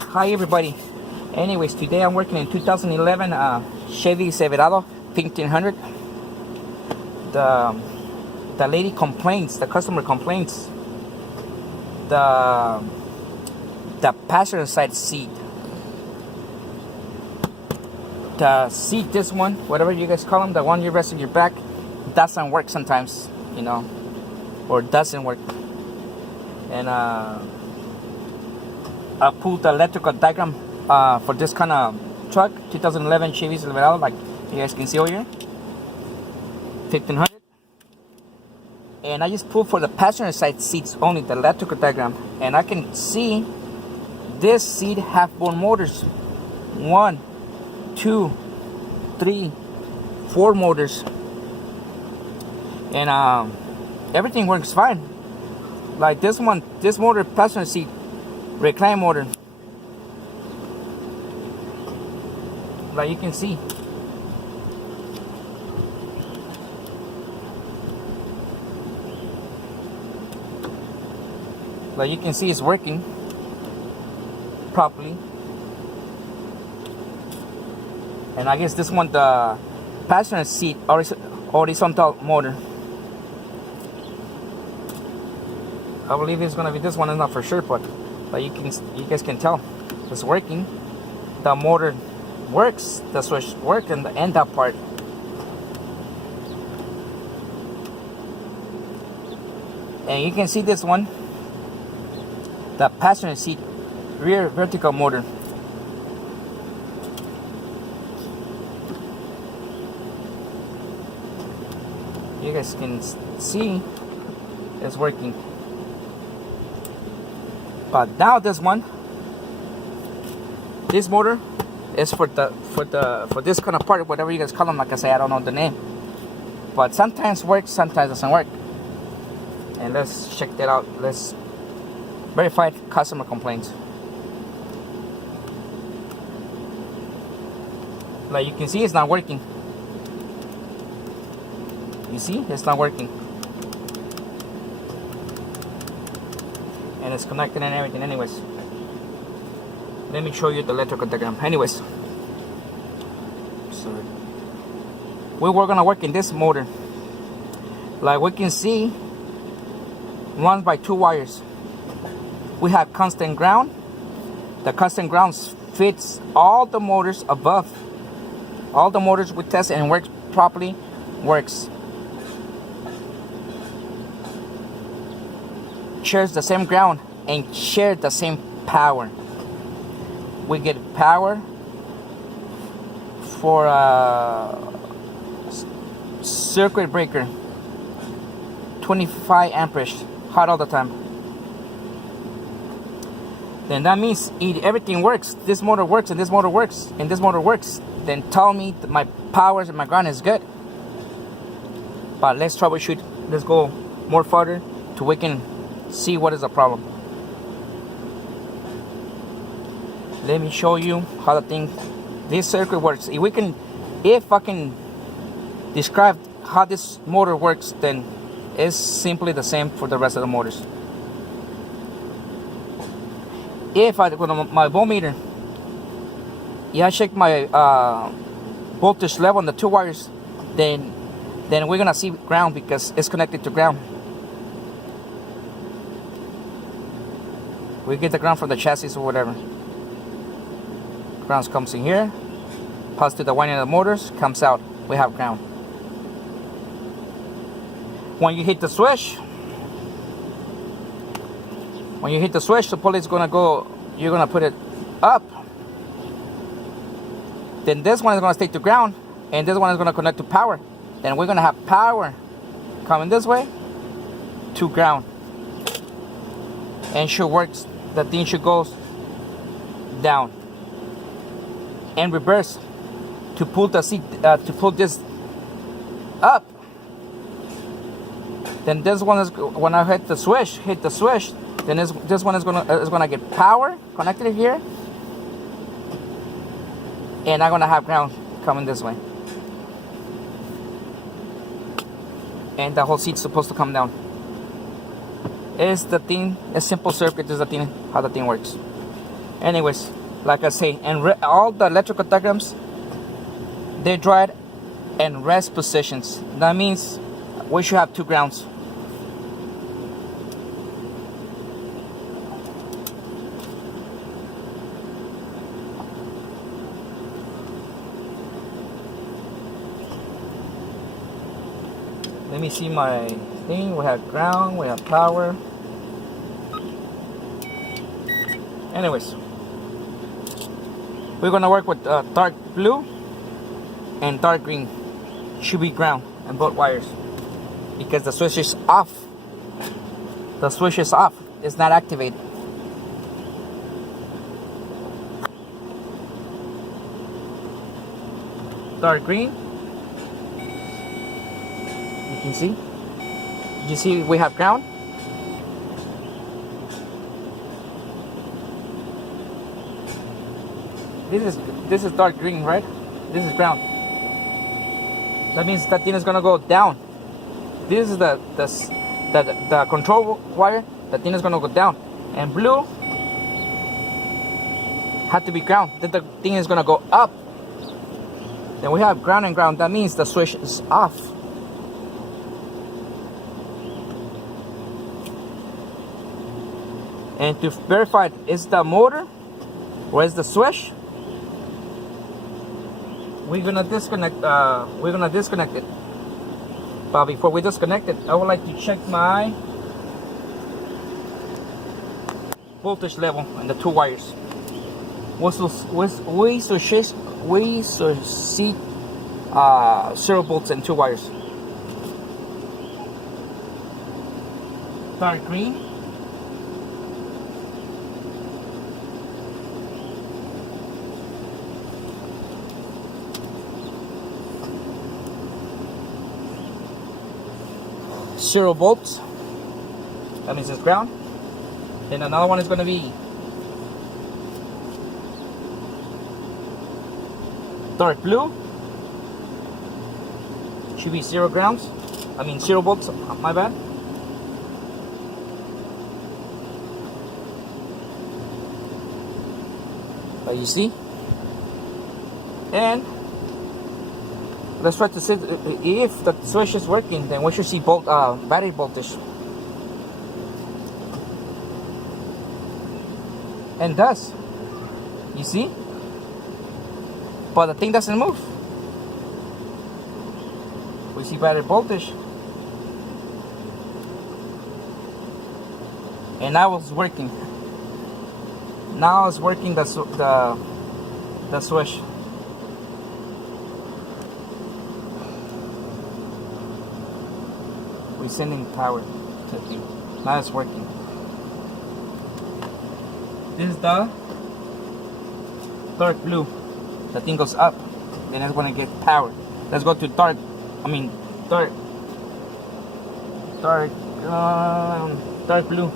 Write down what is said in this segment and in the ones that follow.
Hi everybody. Anyways, today I'm working in 2011 Chevy Silverado 1500. The lady complains, the customer complains, the passenger side seat, the seat, this one, whatever you guys call them, the one you rest on your back, doesn't work sometimes, or doesn't work. And I pulled the electrical diagram for this kind of truck, 2011 Chevy Silverado, like you guys can see over here, 1500. And I just pulled for the passenger side seats only, the electrical diagram, and I can see this seat have 4 motors. 1, 2, 3, 4 motors, and everything works fine. Like this one, this motor, passenger seat, recline motor, like you can see. Like you can see, it's working properly. And I guess this one, the passenger seat, horizontal motor, I believe it's gonna be this one. Is not for sure, but you guys can tell it's working. The motor works, the switch works, and that part. And you can see this one, the passenger seat, rear vertical motor. You guys can see it's working. But now this one, this motor is for this kind of part, whatever you guys call them. Like I say, I don't know the name, but sometimes works, sometimes doesn't work. And let's check that out. Let's verify customer complaints. Like you can see, it's not working. You see, it's not working. And it's connected and everything. Anyways, let me show you the electrical diagram. Anyways, sorry, we're gonna work in this motor. Like we can see, runs by 2 wires. We have constant ground. The constant ground fits all the motors above. All the motors we test and works properly. Works. Shares the same ground and share the same power. We get power for circuit breaker, 25 amperes, hot all the time. Then that means if everything works, this motor works, and this motor works, and this motor works, then tell me that my powers and my ground is good. But let's troubleshoot. Let's go more further to we can see what is the problem. Let me show you how this circuit works. If I can describe how this motor works, then it's simply the same for the rest of the motors. If I go to my voltmeter, I check my voltage level on the 2 wires, then we're gonna see ground because it's connected to ground. We get the ground from the chassis or whatever. Ground comes in here, passes to the winding of the motors, comes out. We have ground. When you hit the switch, the pulley is gonna go. You're gonna put it up. Then this one is gonna stay to ground, and this one is gonna connect to power. Then we're gonna have power coming this way to ground, and should works. The thing should go down and reverse to pull the seat, to pull this up. Then this one is, when I hit the switch, then this one is gonna get power connected here, and I'm gonna have ground coming this way, and the whole seat's supposed to come down. It's the thing, a simple circuit is the thing, how the thing works. Anyways, like I say, and all the electrical diagrams, they're dried in rest positions. That means we should have 2 grounds. Let me see my thing. We have ground, we have power. Anyways, we're gonna work with dark blue and dark green. Should be ground and both wires, because the switch is off. The switch is off. It's not activated. Dark green. You can see. You see we have ground. This is dark green, right? This is ground. That means that thing is gonna go down. This is the control wire. That thing is gonna go down. And blue had to be ground. Then the thing is gonna go up. Then we have ground and ground. That means the switch is off. And to verify, is the motor or is the switch? We're gonna disconnect it. But before we disconnect it, I would like to check my voltage level in the 2 wires. We should see 0 volts in 2 wires. Dark green. Zero volts. That means it's ground. Then another one is going to be dark blue. Should be 0 grounds. I mean 0 volts. My bad. But you see. And let's try to see if the switch is working. Then we should see battery voltage. And does. You see? But the thing doesn't move. We see battery voltage. And now it's working. Now it's working the switch. We're sending power to you. Now it's working. This is the dark blue. The thing goes up, then it's gonna get power. Let's go to dark blue.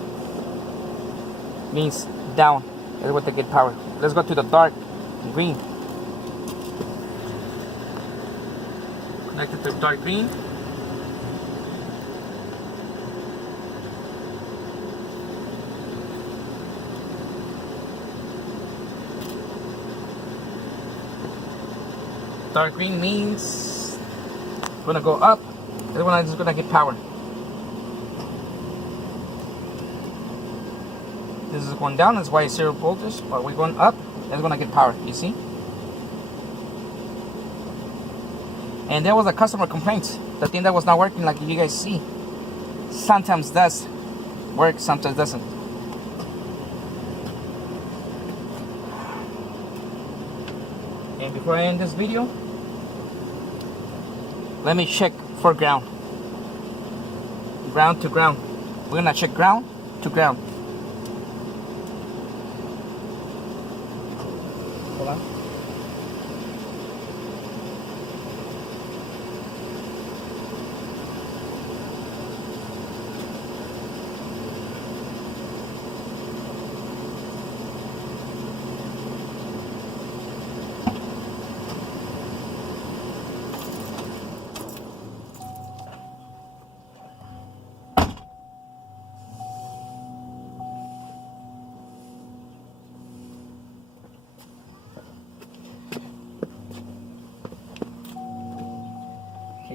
Means down. That's what they get power. Let's go to the dark green. Connected to dark green. Dark green means it's gonna go up. This one is gonna get power. This is going down, that's why it's 0 voltage. But we're going up, it's gonna get power. You see? And there was a customer complaint. The thing that was not working, like you guys see. Sometimes does work, sometimes doesn't. And before I end this video, let me check for ground. Ground to ground. We're gonna check ground to ground. Hold on.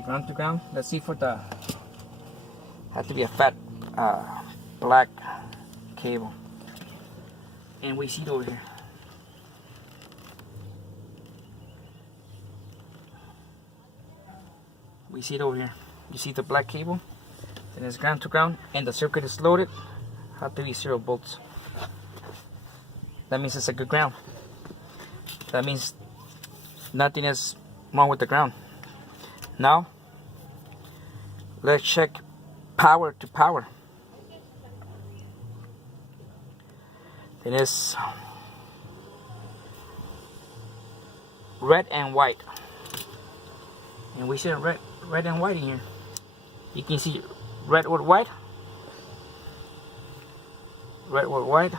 ground to ground. Let's see for the, has to be a fat black cable. And we see it over here. We see it over here. You see the black cable? Then it's ground to ground and the circuit is loaded. Have to be 0 volts. That means it's a good ground. That means nothing is wrong with the ground. Now, let's check power to power. It is red and white. And we see red and white in here. You can see red with white. Red with white.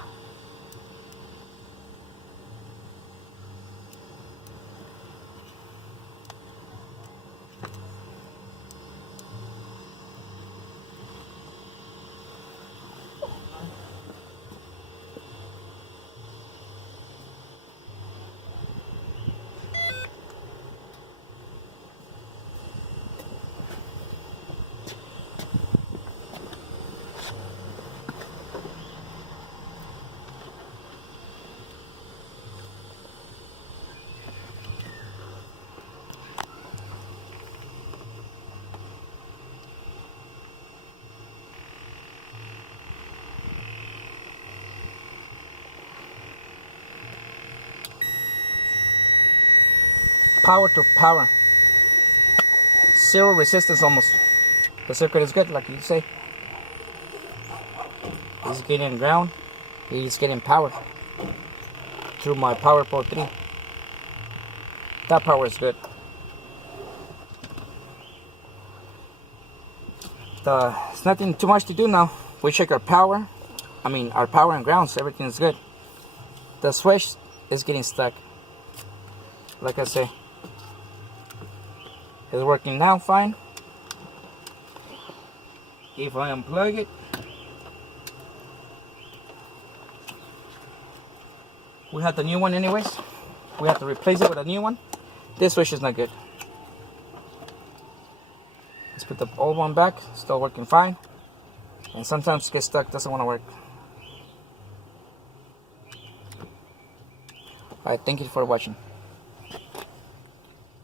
Power to power. 0 resistance almost. The circuit is good, like you say. It's getting ground. It's getting power through my power port 3. That power is good. It's nothing too much to do now. We check our power. Our power and grounds. Everything is good. The switch is getting stuck. Like I say. It's working now fine. If I unplug it, we have the new one anyways. We have to replace it with a new one. This switch is not good. Let's put the old one back. Still working fine. And sometimes it gets stuck, doesn't want to work. Alright, thank you for watching.